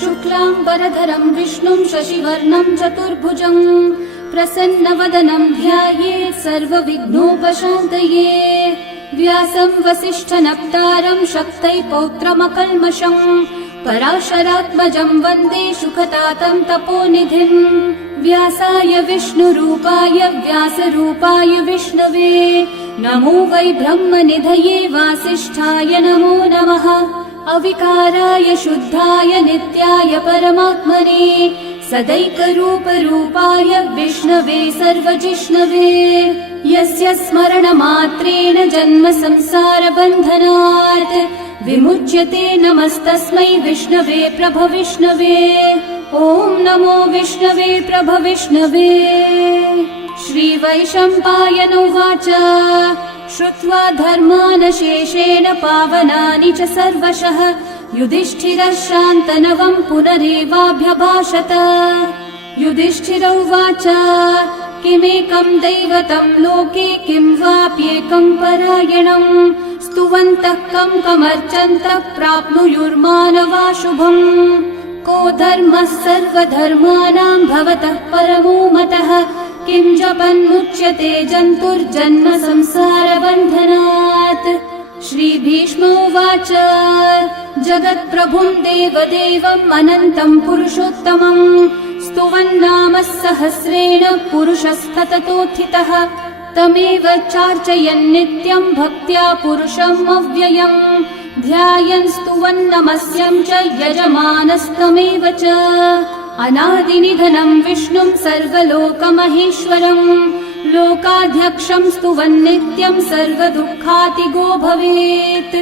शुक्लांबरधरं विष्णुं शशिवर्णं चतुर्भुजं प्रसन्नवदनं ध्यायेत् सर्वविघ्नोपशान्तये। व्यासं वसिष्ठनप्तारं शक्तै पौत्रमकल्मषं पराशरात्मजं वन्दे शुकतातं तपोनिधिं। व्यासाय विष्णुरूपाय व्यासरूपाय विष्णवे नमो वै ब्रह्मनिधये वासिष्ठाय नमो नमः। अविकाराय शुद्धाय नित्याय परमात्मने सदैकरूपरूपाय विष्णवे सर्वजिष्णवे। यस्य स्मरणमात्रेण जन्म संसारबन्धनात् विमुच्यते नमस्तस्मै विष्णवे प्रभविष्णवे। ॐ नमो विष्णवे प्रभविष्णवे। श्रीवैशम्पायन उवाच श्रुत्वा धर्मानशेषेण पावनानि च सर्वशः युधिष्ठिरः शान्तनवं पुनरेवाभ्यभाषत। युधिष्ठिर उवाच किमेकं दैवतं लोके किं वाप्येकं परायणं स्तुवन्तः कं कमर्चन्तः प्राप्नुयुर्मानवा शुभम्। को धर्मः सर्वधर्माणां भवतः परमो मतः किं जपन्मुच्यते जन्तुर्जन्म संसारबन्धनात्। श्रीभीष्म उवाच जगत्प्रभुं देवदेवम् अनन्तं पुरुषोत्तमं स्तुवन्नामः सहस्रेण पुरुषस्तततोत्थितः तमेव चार्चयन् नित्यं भक्त्या पुरुषम् अव्ययम् ध्यायन् स्तुवन्नमस्यं च यजमानस्तमेव च। अनादिनिधनं विष्णुं सर्वलोकमहेश्वरं लोकाध्यक्षं स्तुवन्नित्यं सर्वदुःखातिगो भवेत्।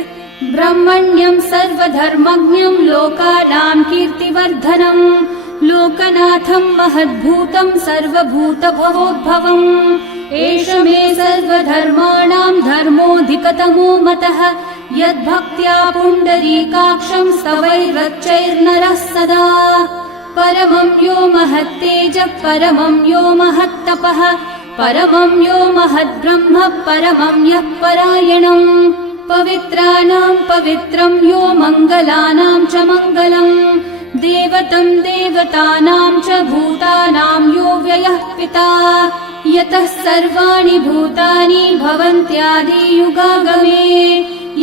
ब्रह्मण्यं सर्वधर्मज्ञं लोकानां कीर्तिवर्धनं लोकनाथं महद्भूतं सर्वभूतभवोद्भवम्। एष मे सर्वधर्माणां धर्मोऽधिकतमो मतः यद्भक्त्या पुण्डरीकाक्षं स्तवैर्रच्चैर्नरः सदा। परमं यो महत्तेजः परमं यो महत्तपः परमं यो महद्ब्रह्म परमं यः परायणम्। पवित्राणां पवित्रं यो मङ्गलानां च मङ्गलम् देवतं देवतानां च भूतानां यो व्ययः पिता यतः सर्वाणि भूतानि भवन्त्यादियुगागमे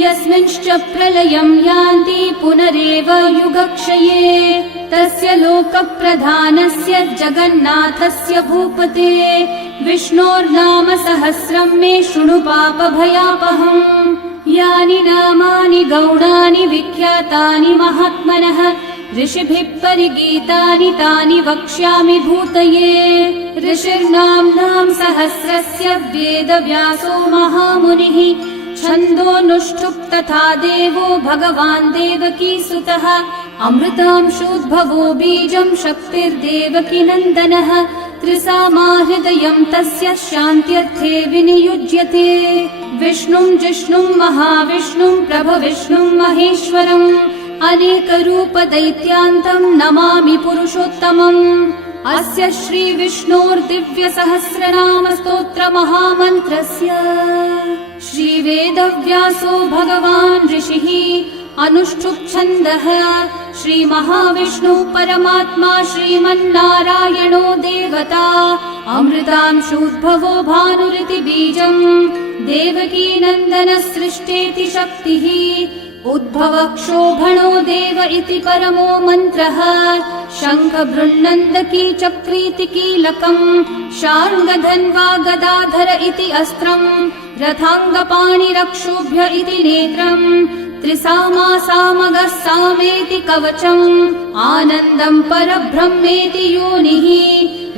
यस्मिंश्च प्रलयं यान्ति पुनरेव युगक्षये तस्य लोकप्रधानस्य जगन्नाथस्य भूपते विष्णोर्नाम सहस्रं मे शृणु पापभयापहम्। यानि नामानि गौणानि विख्यातानि महात्मनः ऋषिभिः परिगीतानि तानि वक्ष्यामि भूतये। ऋषिर्नाम्नां सहस्रस्य वेदव्यासो महामुनिः छन्दोऽनुष्ठुप् तथा देवो भगवान् देवकीसुतः अमृतांशोद्भवो बीजं शक्तिर्देवकी नन्दनः त्रिसामा हृदयं तस्य शान्त्यर्थे विनियुज्यते। विष्णुं जिष्णुं महाविष्णुं प्रभविष्णुं महेश्वरम् अनेकरूपदैत्यान्तं नमामि पुरुषोत्तमम्। अस्य श्रीविष्णोर्दिव्यसहस्रनामस्तोत्रमहामन्त्रस्य श्रीवेदव्यासो भगवान् ऋषिः अनुष्ठुप्छन्दः श्रीमहाविष्णुः परमात्मा श्रीमन्नारायणो देवता अमृतांशोद्भवो भानुरिति बीजम् देवकी नन्दनः सृष्टेति शक्तिः उद्भवक्षोभणो देव इति परमो मन्त्रः शङ्ख बृन्नन्दकी चक्रीति कीलकम् शार्ङ्गधन्वा गदाधर इति अस्त्रम् रथाङ्गपाणिरक्षोभ्य इति नेत्रम् त्रिसामा सामगः सामेति कवचम् आनन्दम् परब्रह्मेति योनिः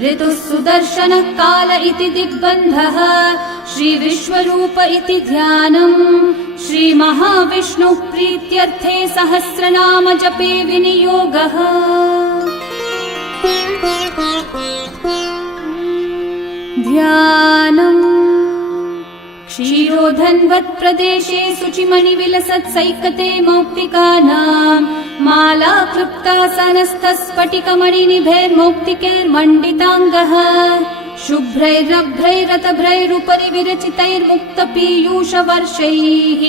ऋतुः सुदर्शनः काल इति दिग्बन्धः श्रीविश्वरूप इति ध्यानम् श्रीमहाविष्णुः प्रीत्यर्थे सहस्रनाम जपे विनियोगः। ध्यानम् क्षीरोधन्वत्प्रदेशे शुचिमणिविलसत्सैकते मौक्तिकानां माला क्लृप्तासनस्थस्फटिकमणिनिभैर्मौक्तिकैर्मण्डिताङ्गः शुभ्रैरभ्रैरतभ्रैरुपरि विरचितैर्मुक्तपीयूषवर्षैः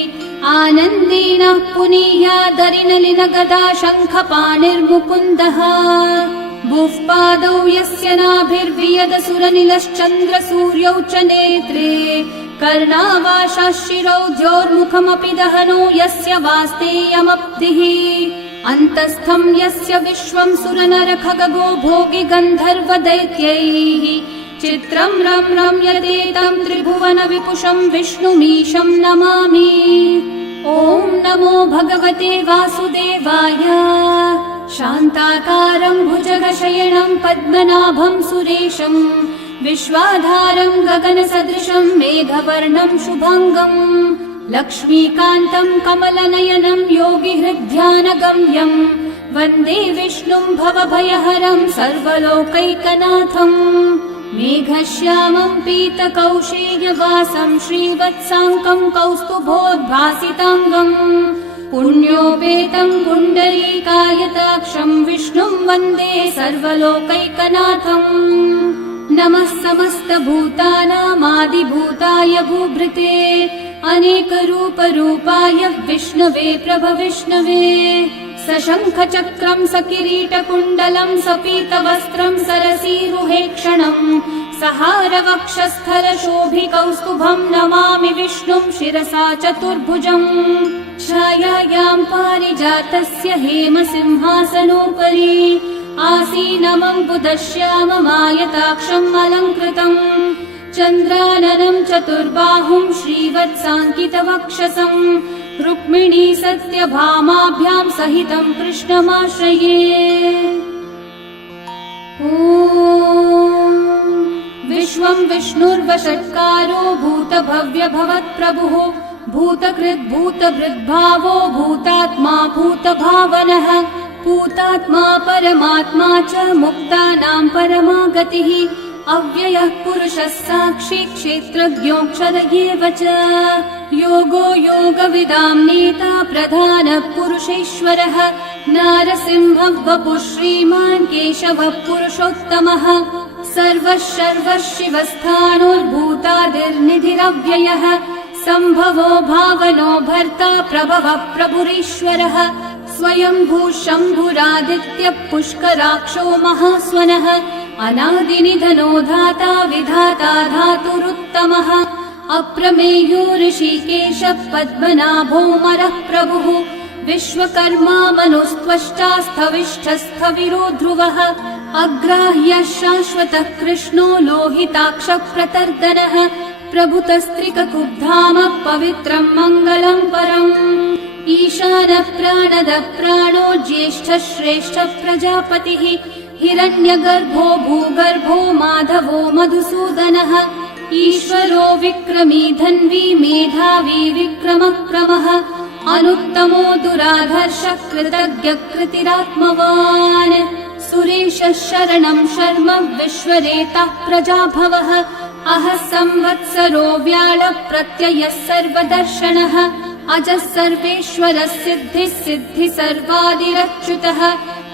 आनन्देन पुनीयादरिनलिनगदा शङ्खपाणिर्मुकुन्दः भुःपादौ यस्य नाभिर्वियदसुरनिलश्चन्द्रसूर्यौ च नेत्रे कर्णावाशाः शिरौ द्योर्मुखमपि दहनो यस्य वास्तेयमब्धिः अन्तस्थं यस्य विश्वं सुरनरखगो भोगि गन्धर्वदैत्यैः चित्रं रम्यते त्रिभुवन विपुषं विष्णुमीशं नमामि। ॐ नमो भगवते वासुदेवाय। शान्ताकारं भुजगशयनं पद्मनाभं सुरेशं विश्वाधारं गगनसदृशं मेघवर्णं शुभाङ्गं लक्ष्मीकान्तं कमलनयनं योगिहृद्ध्यानगम्यं वन्दे विष्णुं भवभयहरं सर्वलोकैकनाथम् मेघश्यामं पीतकौशेयवासं श्रीवत्साङ्कं कौस्तुभोद्भासिताङ्गम् पुण्योपेतं पुण्डरीकायताक्षं विष्णुं वन्दे सर्वलोकैकनाथम् नमः समस्तभूतानामादिभूताय भूभृते अनेकरूपरूपाय विष्णवे प्रभविष्णवे सशङ्खचक्रं सकिरीटकुण्डलं सपीतवस्त्रं सरसीरुहेक्षणं सहारवक्षस्थलशोभिकौस्तुभं नमामि विष्णुं शिरसा चतुर्भुजम् छायायां पारिजातस्य हेमसिंहासनोपरि आसीनमम्बुदश्याममायताक्षम् अलङ्कृतम् चन्द्राननं चतुर्बाहुं श्रीवत्साङ्कितवक्षसं रुक्मिणी सत्यभामाभ्यां सहितं कृष्णमाश्रये। ॐ विश्वं विष्णुर्वषट्कारो भूतभव्यभवत्प्रभुः भूतकृद्भूतभृद्भावो भूतात्मा भूतभावनः भूतात्मा परमात्मा च मुक्तानां परमा गतिः अव्ययः पुरुषः साक्षी क्षेत्रज्ञोऽक्षर एव च योगो योगविदां नेता प्रधानः पुरुषेश्वरः नारसिंहः वपुः श्रीमान् केशवः पुरुषोत्तमः सर्वः शर्वः शिवस्थाणोर्भूतादिर्निधिरव्ययः सम्भवो भावनो भर्ता प्रभवः प्रभुरीश्वरः स्वयंभू शम्भुरादित्यः पुष्कराक्षो महास्वनः अनादिनिधनो धाता विधाता धातुरुत्तमः अप्रमेयो ऋषिकेशः पद्मनाभोऽमरः प्रभुः विश्वकर्मा मनुस्त्वष्टा स्थविष्ठस्थविरो ध्रुवः अग्राह्यः शाश्वतः कृष्णो लोहिताक्षः प्रतर्दनः प्रभुतस्त्रिककुब्धामः पवित्रं मङ्गलं परम् ईशानः प्राणदः प्राणो ज्येष्ठः श्रेष्ठः प्रजापतिः हिरण्यगर्भो भूगर्भो माधवो मधुसूदनः ईश्वरो विक्रमी धन्वी मेधावी विक्रमक्रमः अनुत्तमो दुराधर्षः कृतज्ञः कृतिरात्मवान् सुरेशः शरणं शर्म विश्वरेतः प्रजाभवः अहः संवत्सरो व्याळः प्रत्ययः सर्वदर्शनः अजः सर्वेश्वरः सिद्धिः सिद्धि सर्वादिरच्युतः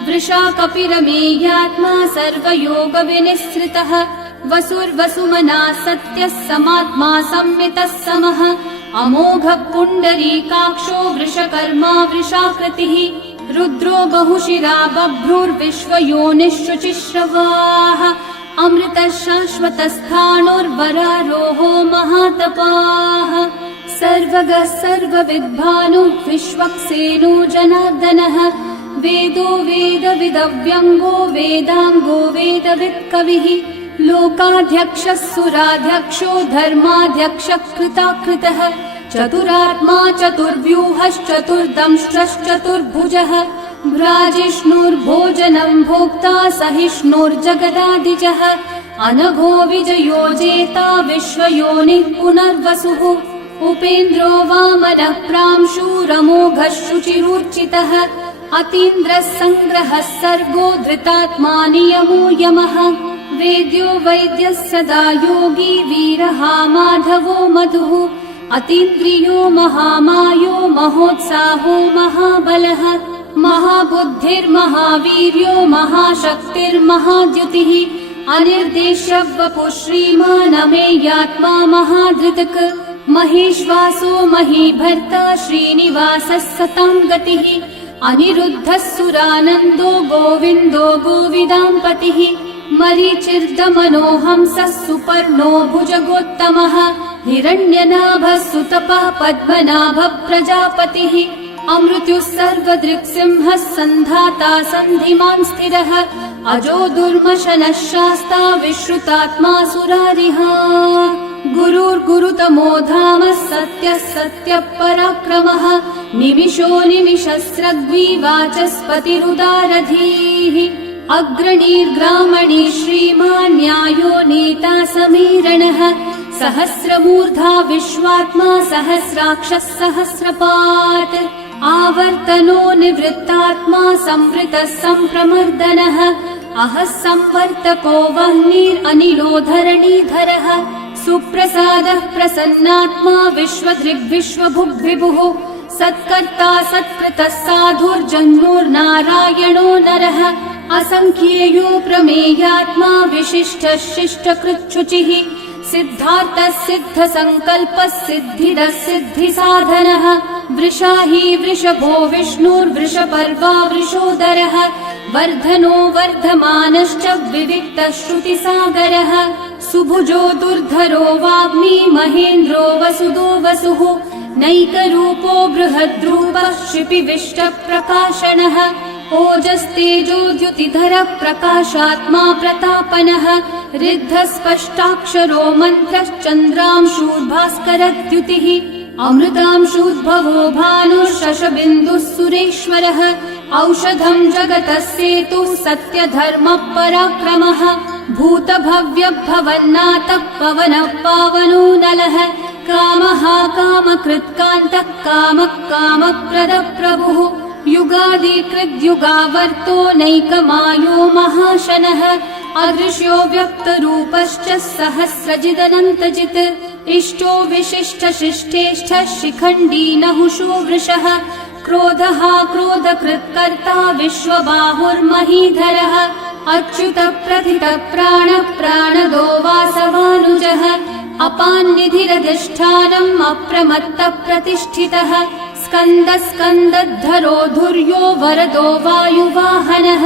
वृषा कपिरमेयात्मा सर्वयोगविनिःसृतः वसुर्वसुमना सत्यः समात्मा संमितः समः अमोघः पुण्डरीकाक्षो वृषकर्मा वृषाकृतिः रुद्रो बहुशिरा बभ्रुर्विश्वयोनिः शुचिश्रवाः अमृतः शाश्वतस्थाणोर्वरारोहो महातपाः सर्वगः सर्वविद्भानुः विश्वक्सेनो जनार्दनः वेदो वेदविदव्यङ्गो वेदाङ्गो वेदवित्कविः लोकाध्यक्षः सुराध्यक्षो धर्माध्यक्षः कृताकृतः चतुरात्मा चतुर्व्यूहश्चतुर्दंष्ट्रश्चतुर्भुजः भ्राजिष्णुर्भोजनं भोक्ता सहिष्णुर्जगदादिजः अनघो विजयो जेता विश्वयोनिः पुनर्वसुः उपेन्द्रो वामनः प्रांशुरमोघः शुचिरूर्चितः अतीन्द्रः सङ्ग्रहः सर्गो धृतात्मा नियमो यमः वेद्यो वैद्यः सदा योगी वीरः माधवो मधुः अतीन्द्रियो महामायो महोत्साहो महाबलः महाबुद्धिर्महावीर्यो महाशक्तिर्महाद्युतिः अनिर्देश्य वपुः श्रीमान् अमेयात्मा महाधृतक् महेश्वासो महीभर्ता श्रीनिवासः सतां गतिः अनिरुद्धः सुरानन्दो गोविन्दो गोविदाम्पतिः मरीचिर्दमनोहंसः सुपर्णो भुजगोत्तमः हिरण्यनाभः सुतपः पद्मनाभः प्रजापतिः अमृत्युः सर्वदृक्सिंहः सन्धाता सन्धिमान् स्थिरः अजो दुर्मशनः शास्ता विश्रुतात्मा सुरारिः गुरुर्गुरुतमो धामः सत्यः सत्यः पराक्रमः निमिषो निमिषस्रग्वी वाचस्पतिरुदारधीः अग्रणीर्ग्रामणी श्रीमान् न्यायो नेता समीरणः सहस्रमूर्धा विश्वात्मा सहस्राक्षः सहस्रपात् आवर्तनो निवृत्तात्मा संवृतः सम्प्रमर्दनः अहः संवर्तको वह्निरनिलो धरणीधरः सुप्रसादः प्रसन्नात्मा विश्वदृग्विश्वभुग्विभुः सत्कर्ता सत्कृतः साधुर्जन्मोर्नारायणो नरः असंख्येयो प्रमेयात्मा विशिष्टः शिष्टकृच्छुचिः सिद्धार्थः सिद्धसङ्कल्पः सिद्धिदः सिद्धिसाधनः वृषाही वृषभो विष्णुर्वृषपर्वा वृषोदरः वर्धनो वर्धमानश्च विविक्तः श्रुतिसागरः सुभुजो दुर्धरो वाग्मी महेन्द्रो वसुदो वसुः नैकरूपो बृहद्रूपः क्षिपिविष्टप्रकाशनः ओजस्तेजोद्युतिधरः प्रकाशात्मा प्रतापनः ऋद्धस्पष्टाक्षरो मन्त्रश्चन्द्रांशूर्भास्करद्युतिः अमृतांशूद्भवो भानुः शशबिन्दुः सुरेश्वरः औषधं जगतः सेतुः सत्यधर्मः पराक्रमः भूतभव्यभवन्नाथः पवनः पावनो नलः कामः कामकृत्कान्तः कामः कामप्रदः प्रभुः युगादिकृद्युगावर्तो नैकमायो महाशनः अदृश्यो व्यक्तरूपश्च सहस्रजिदनन्तजित् इष्टो विशिष्टशिष्टेष्ठः शिखण्डी नहुषो वृषः क्रोधः क्रोधकृत्कर्ता विश्वबाहुर्महीधरः अच्युतः प्रथितः प्राणः प्राणदो वासवानुजः अपान्निधिरधिष्ठानम् अप्रमत्तः प्रतिष्ठितः स्कन्दः स्कन्दद्धरो धुर्यो वरदो वायुवाहनः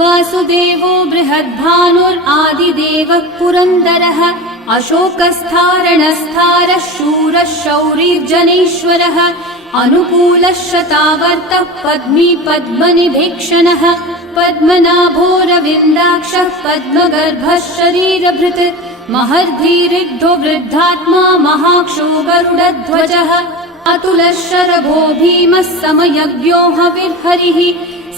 वासुदेवो बृहद्भानुरादिदेवः पुरन्दरः अशोकस्थारणस्थारः शूरः शौरिर्जनेश्वरः अनुकूलः शतावर्तः पद्मी पद्मनिभीक्षणः पद्मनाभोरविन्दाक्षः पद्मगर्भः शरीरभृत् महर्धिरिग्धो वृद्धात्मा महाक्षो गरुडध्वजः अतुलः शरभो भीमः समयज्ञो हविर्हरिः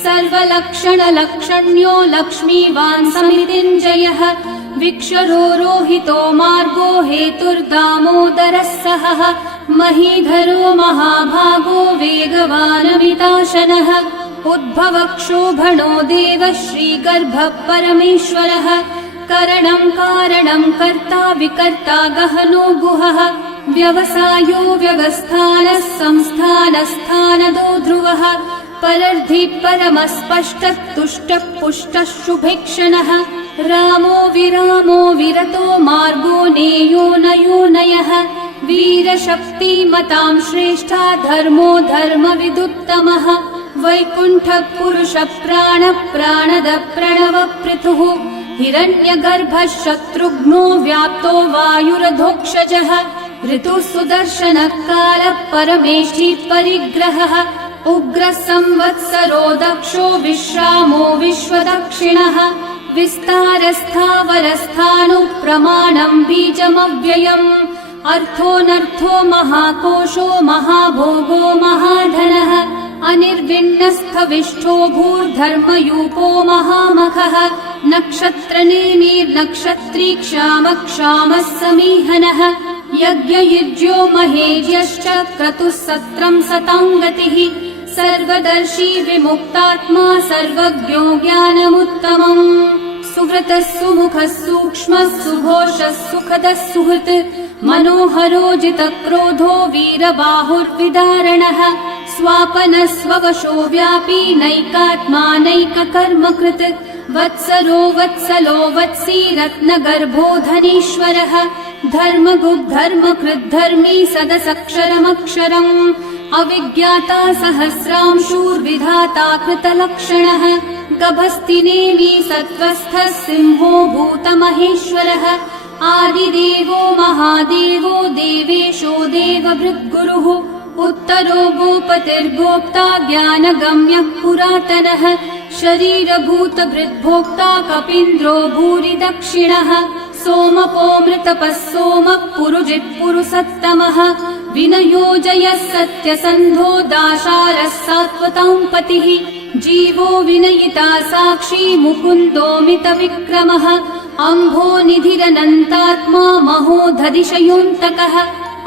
सर्वलक्षणलक्षण्यो लक्ष्मीवान् समितिञ्जयः विक्षरो रोहितो मार्गो हेतुर्दामोदरः सहः महीधरो महाभागो वेगवानमिताशनः उद्भवक्षोभणो देवः श्रीगर्भः परमेश्वरः करणं कारणं कर्ता विकर्ता गहनो गुहः व्यवसायो व्यवस्थानः संस्थानस्थानदो ध्रुवः परर्धि परमस्पष्टः तुष्टः पुष्टः शुभेक्षणः रामो विरामो विरतो मार्गो नेयो नयो नयः वीरशक्तिमतां श्रेष्ठा धर्मो धर्मविदुत्तमः वैकुण्ठः पुरुषः प्राणः प्राणदः प्रणवपृथुः हिरण्यगर्भः शत्रुघ्नो व्याप्तो वायुरधोक्षजः ऋतुः सुदर्शनः कालः परमेष्ठी परिग्रहः उग्रः संवत्सरो दक्षो विश्रामो विश्वदक्षिणः विस्तारस्थावरस्थाणुः प्रमाणं बीजमव्ययम् अर्थोऽनर्थो महाकोशो महाभोगो महाधनः अनिर्विण्णस्थविष्ठो भूर्धर्मयूपो महामखः नक्षत्रनेमिर्नक्षत्री क्षामः क्षामः समीहनः यज्ञयुज्यो महेज्यश्च क्रतुः सत्रं सतां गतिः सर्वदर्शी विमुक्तात्मा सर्वज्ञो ज्ञानमुत्तमम् सुव्रतः सुमुखः सूक्ष्मः सुघोषः सुखदः सुहृत् मनोहरो जितक्रोधो वीरबाहुर्विदारणः स्वापनः स्ववशो व्यापी नैकात्मा नैककर्मकृत् वत्सरो वत्सलो वत्सी रत्नगर्भो धनीश्वरः धर्मगुग्धर्मकृद्धर्मी सदसक्षरमक्षरम् अविज्ञाता सहस्रांशूर्विधाता कृतलक्षणः गभस्तिनेमि सत्त्वस्थः सिंहो भूतमहेश्वरः आदिदेवो महादेवो देवेशो देवभृद्गुरुः उत्तरो गोपतिर्गोप्ता ज्ञानगम्यः पुरातनः शरीरभूतभृद्भोक्ता कपीन्द्रो भूरि दक्षिणः सोमपो मृतपः सोमः पुरुजित्पुरुसत्तमः विनयोजयः सत्यसन्धो दाशारः सात्वतां पतिः जीवो विनयिता साक्षी मुकुन्दोमितविक्रमः अम्भो निधिरनन्तात्मा महोदधिशयोऽन्तकः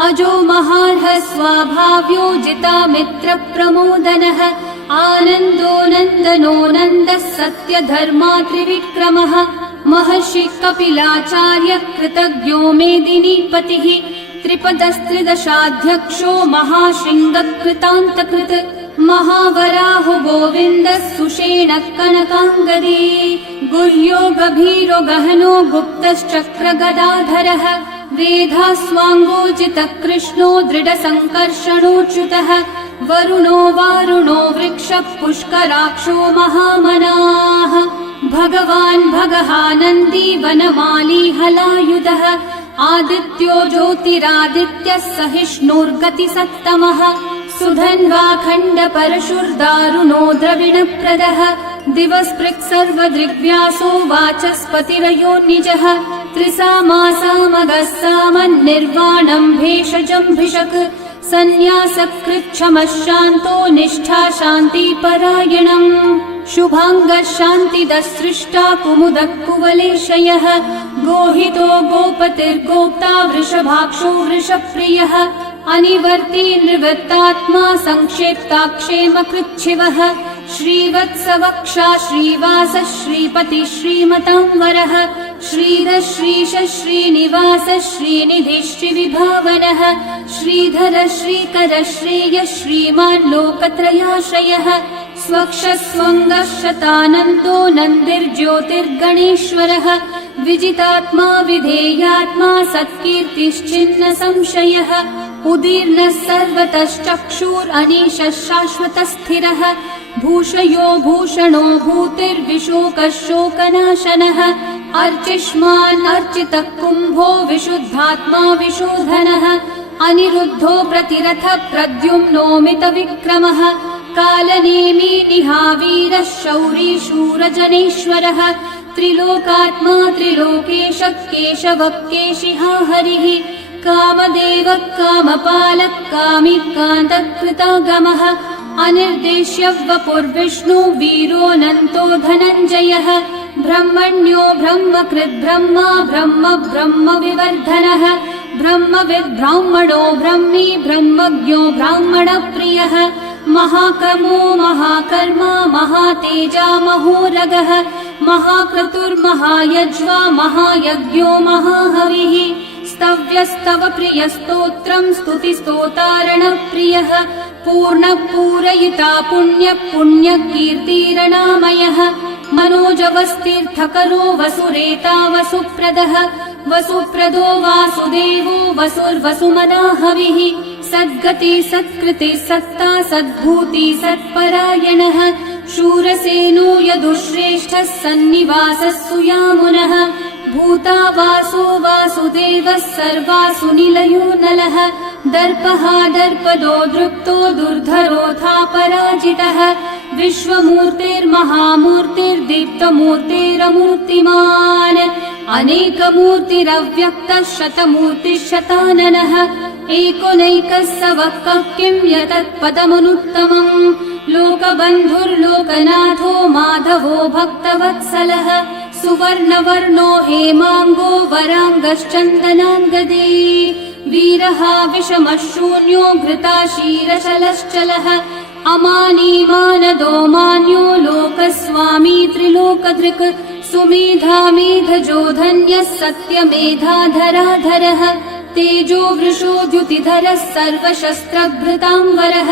अजो महार्हः स्वाभाव्यो जिता मित्रप्रमोदनः आनन्दो नन्दनो नन्दः सत्यधर्मा त्रिविक्रमः महर्षि कपिलाचार्य कृतज्ञो मेदिनीपतिः त्रिपदस्त्रिदशाध्यक्षो महाशृङ्गकृतान्तकृत् महावराहो गोविन्दः सुषेणः कनकाङ्गदी गुह्यो गभीरो गहनो गुप्तश्चक्रगदाधरः वेधास्वाङ्गोजितः कृष्णो दृढसङ्कर्षणोच्युतः वरुणो वारुणो वृक्षः पुष्कराक्षो महामनाः भगवान् भगहानन्दी वनमाली हलायुधः आदित्यो ज्योतिरादित्यः सहिष्णुर्गतिसत्तमः सुधन्वा खण्डपरशुर्दारुणो द्रविणप्रदः दिवस्पृक् सर्वदृग्व्यासो वाचस्पतिरयो निजः त्रिसामासामगः सामन्निर्वाणम् भेषजम्भिषक् सन्न्यासकृच्छमः शान्तो निष्ठा शान्तिपरायणम् शुभाङ्गः शान्तिदः सृष्टा कुमुदः कुवलेशयः गोहितो गोपतिर्गोप्ता वृषभाक्षो वृषप्रियः अनिवर्ती निवृत्तात्मा संक्षेप्ताक्षेमकृच्छिवः श्रीवत्सवक्षा श्रीवासः श्रीपतिः श्रीमतांवरः श्रीधः श्रीशः श्रीनिवासः श्रीनिधिः श्रीविभावनः श्रीधरः श्रीकरः श्रेयः श्रीमान् लोकत्रयाश्रयः स्वक्षः स्वङ्गः शतानन्दो नन्दिर्ज्योतिर्गणेश्वरः विजितात्मा विधेयात्मा सत्कीर्तिश्चिन्न संशयः उदीर्णः सर्वतश्चक्षुरनीशः शाश्वतः स्थिरः भूषयो भूषणो भूतिर्विशोकः शोकनाशनः अर्चिष्मान् अर्चितः कुम्भो विशुद्धात्मा विशोधनः अनिरुद्धो प्रतिरथः प्रद्युम्नोमितविक्रमः कालनेमी निहावीरः शौरी शूरजनेश्वरः त्रिलोकात्मा त्रिलोकेशः केशवः केशिहा हरिः कामदेवः कामपालः कामी कान्तः कृतागमः अनिर्देश्य वपुर्विष्णु वीरोऽनन्तो धनञ्जयः ब्रह्मण्यो ब्रह्मकृद् ब्रह्मा ब्रह्म ब्रह्म विवर्धनः ब्रह्मविद् ब्राह्मणो ब्रह्मी ब्रह्मज्ञो ब्राह्मणप्रियः महाकर्मो महाकर्मा महातेजा महोरगः महाक्रतुर्महायज्वा महायज्ञो महाहविः स्तव्यस्तव प्रियस्तोत्रम् स्तुतिस्तोतारणप्रियः पूर्णपूरयिता पुण्यः पुण्यकीर्तिरणामयः मनोजवस्तीर्थकरो वसुरेता वसुप्रदः वसुप्रदो वासुदेवो वसुर्वसुमनाहविः सद्गति सत्कृति सत्ता सद्भूति सत्परायणः शूरसेनो यदुश्रेष्ठः सन्निवासः सुयामुनः भूता वासो वासुदेवः सर्वासु निलयो नलः दर्पः दर्पदो दृप्तो दुर्धरोऽथा पराजितः विश्वमूर्तिर्महामूर्तिर्दीप्तमूर्तिरमूर्तिमान् अनेकमूर्तिरव्यक्तः शतमूर्तिः शताननः एकोनैकः स वक्कः किं यतत्पदमनुत्तमम् लोकबन्धुर्लोकनाथो माधवो भक्तवत्सलः सुवर्णवर्णो हेमाङ्गो वराङ्गश्चन्दनाङ्गदे वीरः विषमः शून्यो घृताशीरशलश्चलः अमानी मानदो मान्यो लोकस्वामी त्रिलोकधृक् सुमेधामेधजो धन्यः सत्यमेधाधराधरः तेजो वृषो द्युतिधरः सर्वशस्त्रभृताम्बरः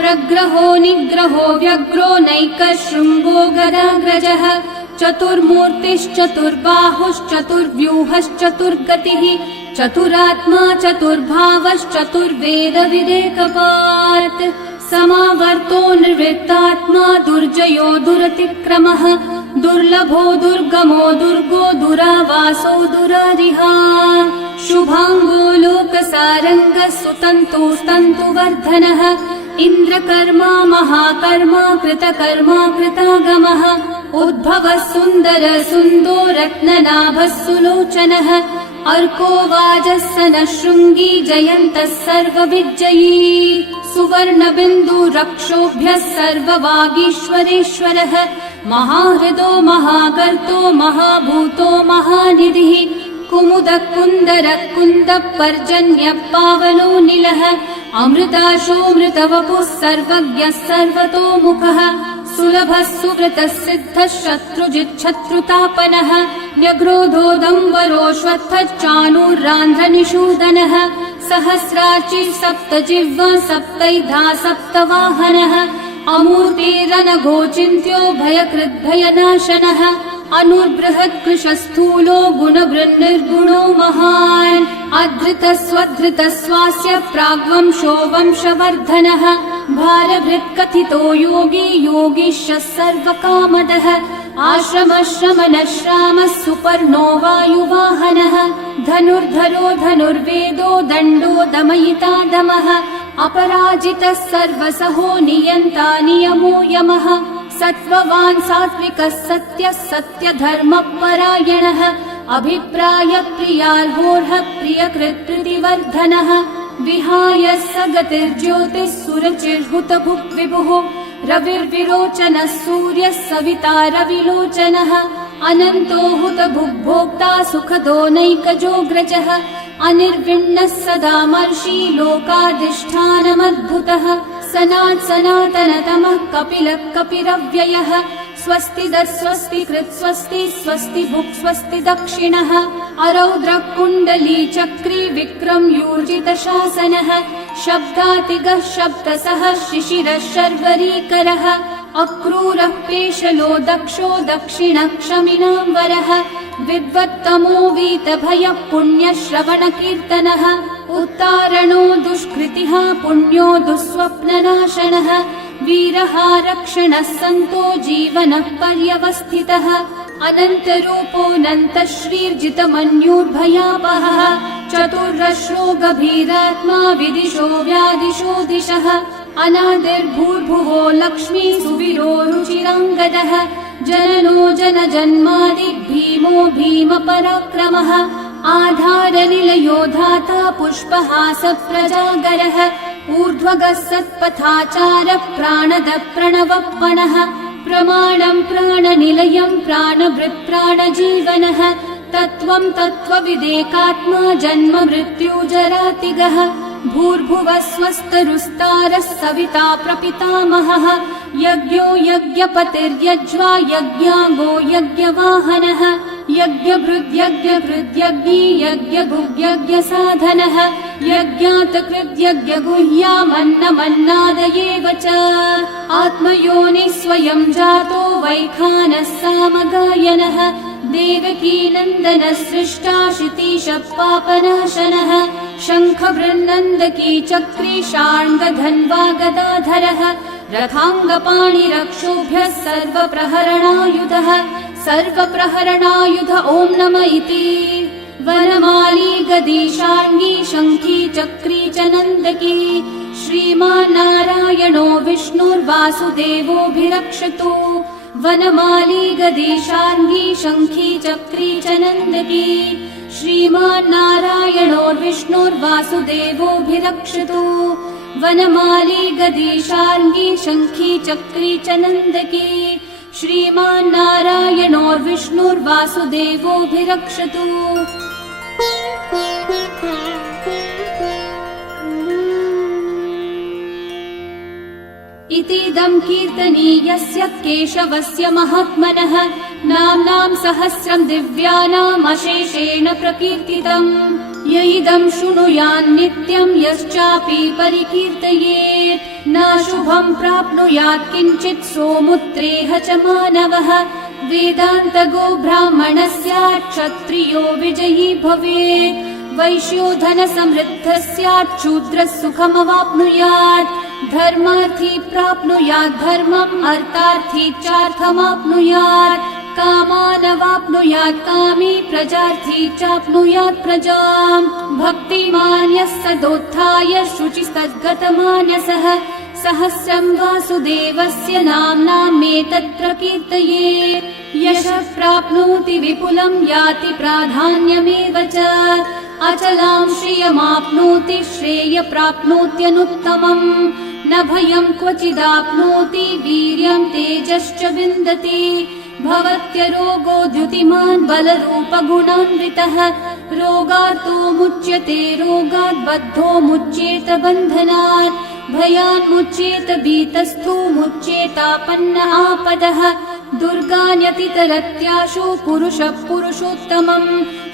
प्रग्रहो निग्रहो व्यग्रो नैकः शृङ्गो गदाग्रजः चतुर्मूर्तिश्चतुर्बाहुश्चतुर्व्यूहश्चतुर्गतिः चतुरात्मा चतुर्भावश्चतुर्वेदविदेकपात् समावर्तो निर्वृत्तात्मा दुर्जयो दुरतिक्रमः दुर्लभो दुर्गमो दुर्गो दुरावासो दुरारिहा शुभाङ्गो लोकसारङ्गः सुतन्तुस्तन्तुवर्धनः इन्द्रकर्मा महाकर्मा कृतकर्मा कृतागमः उद्भवः सुन्दर सुन्दो रत्ननाभः सुलोचनः अर्को वाजः सनः शृङ्गी जयन्तः सर्वविजयी सुवर्णबिन्दु रक्षोभ्यः सर्ववागीश्वरेश्वरः महाहृदो महाकर्तो महाभूतो महानिधिः कुमुदः कुन्दरः कुन्दः पर्जन्यः पावनो निलः अमृताशोऽमृतवपुः सर्वज्ञः सर्वतोमुखः सुलभः सुव्रतः सिद्धः शत्रुजिच्छत्रुतापनः न्यग्रोधोदम्बरोऽश्वत्थः चाणूरान्ध्रनिषूदनः सहस्रार्ची सप्तजिह्वा सप्तैधा सप्तवाहनः अमूर्तिरनघोचिन्त्यो भयकृद्भयनाशनः अनुर्बृहत्कृशस्थूलो गुणवृन्निर्गुणो महान् अधृतस्वधृतस्वास्य प्राग्वंशो वंशवर्धनः भारभृत्कथितो योगी योगीशः सर्वकामदः आश्रमश्रमणश्रामः सुपर्णो वायुवाहनः धनुर्धरो धनुर्वेदो दण्डो दमयिता दमः अपराजितः सर्वसहो नियन्ता नियमो यमः सत्त्ववान् सात्विकः सत्यः सत्यधर्मपरायणः अभिप्रायप्रियार्होर्हः प्रियकृत्प्रीतिवर्धनः विहाय स गतिर्ज्योतिः सुरचिर्हुतभुक् विभुः रविर्विरोचनः सूर्यः सविता रविलोचनः अनन्तो हुतभुग्भोक्ता सुखदो नैकजोऽग्रजः अनिर्विण्णः सदा मर्षि लोकाधिष्ठानमद्भुतः सनातनतमः कपिलः कपिरव्ययः स्वस्तिदः स्वस्तिकृत् स्वस्ति स्वस्ति भुक् स्वस्ति दक्षिणः अरौद्रः कुण्डली चक्री विक्रम्यूर्जितशासनः शब्दातिगः शब्दसः शिशिरः शर्वरीकरः अक्रूरः पेशलो दक्षो दक्षिणः क्षमिनाम्बरः विद्वत्तमो वीतभयः पुण्यश्रवणकीर्तनः उत्तारणो दुष्कृतिः पुण्यो दुःस्वप्ननाशनः वीरः रक्षणः सन्तो जीवनः पर्यवस्थितः अनन्तरूपोऽनन्तः श्रीर्जितमन्युर्भयापहः चतुर्रश्रो गभीरात्मा विदिशो व्यादिशो दिशः अनादिर्भूर्भुवो लक्ष्मी सुवीरो रुचिराङ्गदः जननो जनजन्मादि भीमो भीमपराक्रमः आधारनिलयो धाता पुष्पहास प्रजागरः ऊर्ध्वगः सत्पथाचारः प्राणदः प्रणवप्पणः प्रमाणं प्राणनिलयं प्राणभृत् प्राणजीवनः तत्त्वं तत्त्वविदेकात्मा जन्म मृत्युजरातिगः भूर्भुवः स्वस्तरुस्तारः सविता प्रपितामहः यज्ञो यज्ञपतिर्यज्वा यज्ञागो यज्ञवाहनः यज्ञभृद्यज्ञकृद्यज्ञी यज्ञभुग्यज्ञसाधनः यज्ञातकृद्यज्ञगुह्यामन्नमन्नादयेव च आत्मयोनिः स्वयं जातो वैखानः सामगायनः देवकीनन्दनः सृष्टा शितीशः पापनाशनः शङ्खवृन्नन्दकी चक्री शार्ङ्गधन्वा गदाधरः रथाङ्गपाणिरक्षोभ्यः सर्वप्रहरणायुधः सर्वप्रहरणायुध ॐ नम इति वनमाली गदी शार्ङ्गी शङ्खी चक्री च नन्दकी श्रीमान्नारायणो विष्णुर्वासुदेवोऽभिरक्षतु वनमाली गदी शार्ङ्गी शङ्खी चक्री च नन्दकी श्रीमान्नारायणो विष्णुर्वासुदेवोऽभिरक्षतु वनमाली गदी शार्ङ्गी शङ्खी चक्री च नन्दकी श्रीमान्नारायणो विष्णुर्वासुदेवोऽभिरक्षतु इतीदं कीर्तनीयस्य केशवस्य महात्मनः नाम्नां सहस्रं दिव्यानामशेषेण प्रकीर्तितम् य इदं शृणुयान् नित्यं यश्चापि परिकीर्तयेत् नाशुभं प्राप्नुयात् किञ्चित् सोमुत्रेह च मानवः वेदान्तगो ब्राह्मणः स्यात् क्षत्रियो विजयी भवेत् वैश्यो धनसमृद्धः स्यात् शूद्रः सुखमवाप्नुयात् धर्मार्थी प्राप्नुयात् धर्मम् अर्थार्थी चार्थमाप्नुयात् कामानवाप्नुयात् कामी प्रजार्थी चाप्नुयात् प्रजाम् भक्तिमान् यः सदोत्थाय शुचिस्तद्गतमानसः सहस्रं वासुदेवस्य नाम्नामेतत् प्रकीर्तये यशः प्राप्नोति विपुलं याति प्राधान्यमेव च अचलां श्रियमाप्नोति श्रेय प्राप्नोत्यनुत्तमम् न भयं क्वचिदाप्नोति वीर्यं तेजश्च विन्दति भवत्यरोगो द्युतिमान् बलरूपगुणान्वितः रोगार्तो मुच्यते रोगात् बद्धो मुच्येत बन्धनात् भयान् मुच्येत भीतस्थो मुच्येतापन्न आपदः दुर्गान्यतितरत्याशु पुरुषः पुरुषोत्तमम्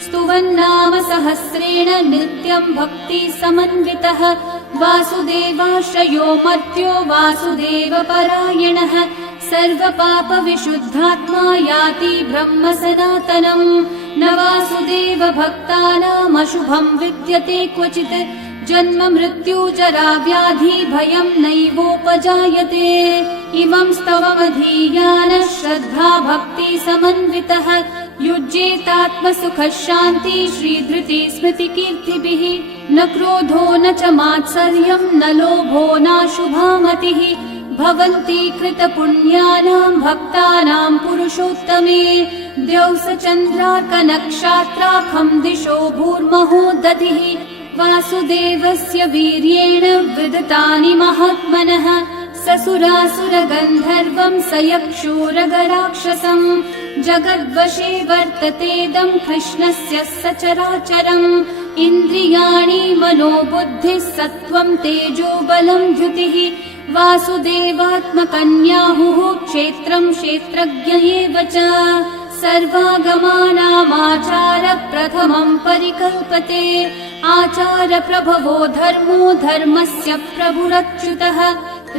स्तुवन्नाम सहस्रेण नित्यं भक्ति समन्वितः वासुदेवाश्रयो मर्त्यो वासुदेवपरायणः सर्वपाप विशुद्धात्मा याति ब्रह्म सनातनम् न वासुदेव भक्तानामशुभं विद्यते क्वचित् जन्म मृत्यु जरा व्याधि भयं नैवोपजायते इमं स्तवमधीयानः श्रद्धा भक्ति समन्वितः युज्येतात्मसुखः शान्ति श्रीधृति स्मृति कीर्तिभिः न क्रोधो न च मात्सर्यं न लोभो नाशुभा मतिः भवन्ति कृतपुण्यानां भक्तानां पुरुषोत्तमे द्यौस चन्द्रार्कनक्षत्राखं दिशो भूर्महोदधिः वासुदेवस्य वीर्येण विदतानि महात्मनः ससुरासुरगन्धर्वं स यक्षोरगराक्षसम् जगद्वशे वर्ततेदं कृष्णस्य सचराचरम् इन्द्रियाणि मनोबुद्धिः सत्त्वं तेजो बलं द्युतिः वासुदेवात्मकन्याहुः क्षेत्रं क्षेत्रज्ञ एव च सर्वागमानामाचार प्रथमं परिकल्पते आचार प्रभवो धर्मो धर्मस्य प्रभुरच्युतः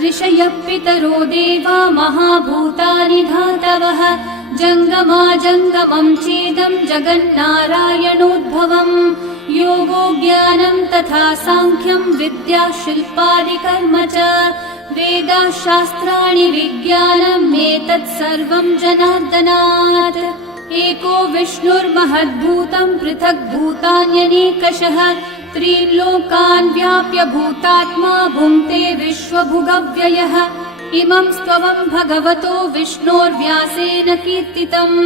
ऋषयः पितरो देवा महाभूतानि धातवः जङ्गमाजङ्गमं चेदं जगन्नारायणोद्भवम् योगो ज्ञानं तथा साङ्ख्यं विद्या शिल्पादिकर्म च वेदाः शास्त्राणि विज्ञानमेतत् सर्वं जनार्दनात् एको विष्णुर्महद्भूतं पृथक् भूतान्यनेकशः त्रीन् लोकान् व्याप्य भूतात्मा भुङ्क्ते विश्वभुगव्ययः इमं स्तवं भगवतो विष्णोर्व्यासेन कीर्तितम्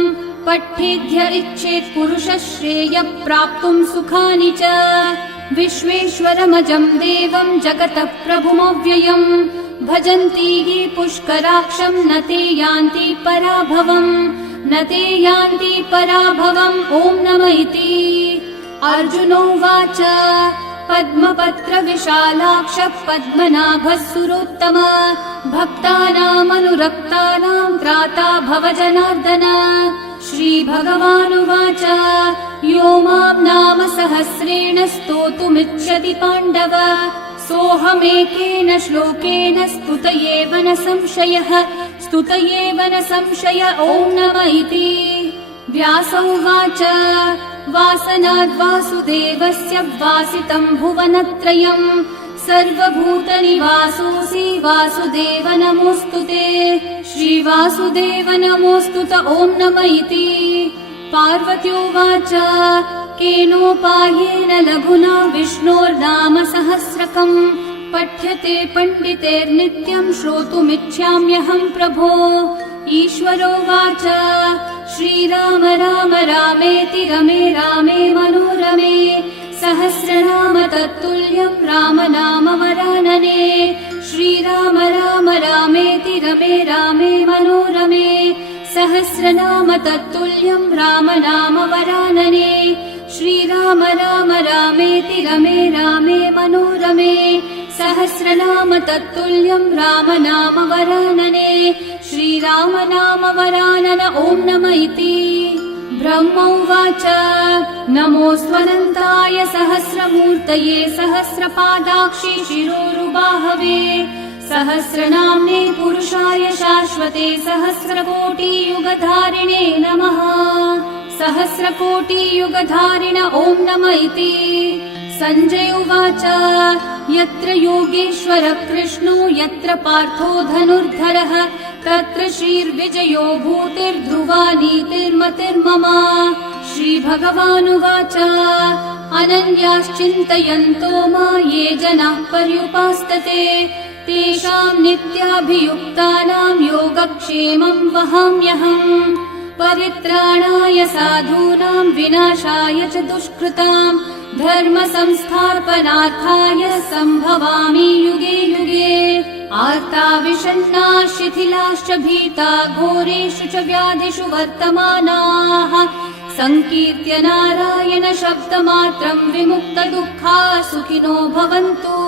पठेद्य इच्छेत् पुरुषः श्रेयः प्राप्तुं सुखानि च विश्वेश्वरमजं देवं जगतः प्रभुमव्ययम् भजन्ति ये पुष्कराक्षं न ते यान्ति पराभवम् न ते यान्ति पराभवम् ॐ नम इति अर्जुनोवाच पद्मपत्रविशालाक्षः पद्मनाभः सुरोत्तम भक्तानामनुरक्तानां त्राता भव जनार्दन श्रीभगवानुवाच यो मां नाम सहस्रेण स्तोतुमिच्छति पाण्डव सोऽहमेकेन श्लोकेन स्तुत एव न संशयः स्तुत एव न संशय ॐ नम इति व्यास उवाच वासनाद्वासुदेवस्य वासितं भुवनत्रयम् सर्वभूतनिवासोऽसि वासुदेव नमोऽस्तु ते श्रीवासुदेव नमोऽस्तु ॐ नम इति पार्वत्योवाच केनोपायेन लघुना विष्णोर्नाम सहस्रकम् पठ्यते पण्डितेर्नित्यं श्रोतुमिच्छाम्यहं प्रभो ईश्वरोवाच श्रीराम राम रामेति रमे रामे मनोरमे सहस्रनाम तत्तुल्यं राम नाम वरानने श्रीराम राम रामेति रमे रामे मनोरमे सहस्रनाम तत्तुल्यं राम नाम वरानने श्रीराम राम रामेति रमे रामे मनोरमे सहस्रनाम तत्तुल्यं रामनाम वरानने श्रीराम नाम वरानन ॐ नम इति ब्रह्म उवाच नमोऽस्त्वनन्ताय सहस्रमूर्तये सहस्रपादाक्षि शिरोरुबाहवे सहस्रनाम्ने पुरुषाय शाश्वते सहस्रकोटियुगधारिणे नमः सहस्रकोटियुगधारिण ॐ नम इति सञ्जय उवाच यत्र योगेश्वर कृष्णो यत्र पार्थो धनुर्धरः तत्र श्रीर्विजयो भूतिर्ध्रुवा नीतिर्मतिर्मम श्रीभगवानुवाच अनन्याश्चिन्तयन्तो मा ये जनाः पर्युपासते तेषां नित्याभियुक्तानां योगक्षेमं वहाम्यहम् परित्राणाय साधूनां विनाशाय च दुष्कृतां धर्म संस्थापनार्थाय सम्भवामि युगे युगे आर्ता विषण्णा शिथिलाश्च भीता घोरेषु च व्याधिषु वर्तमानाः संकीर्त्य नारायण शब्दमात्रं विमुक्तदुःखा सुखिनो भवन्तु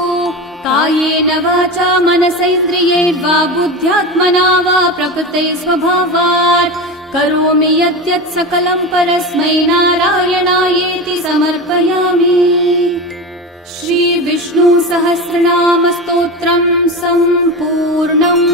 कायेन वाचा मनसैन्द्रियैर्वा बुद्ध्यात्मना वा प्रकृते स्वभावात् करोमि यद्यत् सकलं परस्मै नारायणायेति समर्पयामि। श्री विष्णु सहस्रनाम स्तोत्रम् सम्पूर्णम्।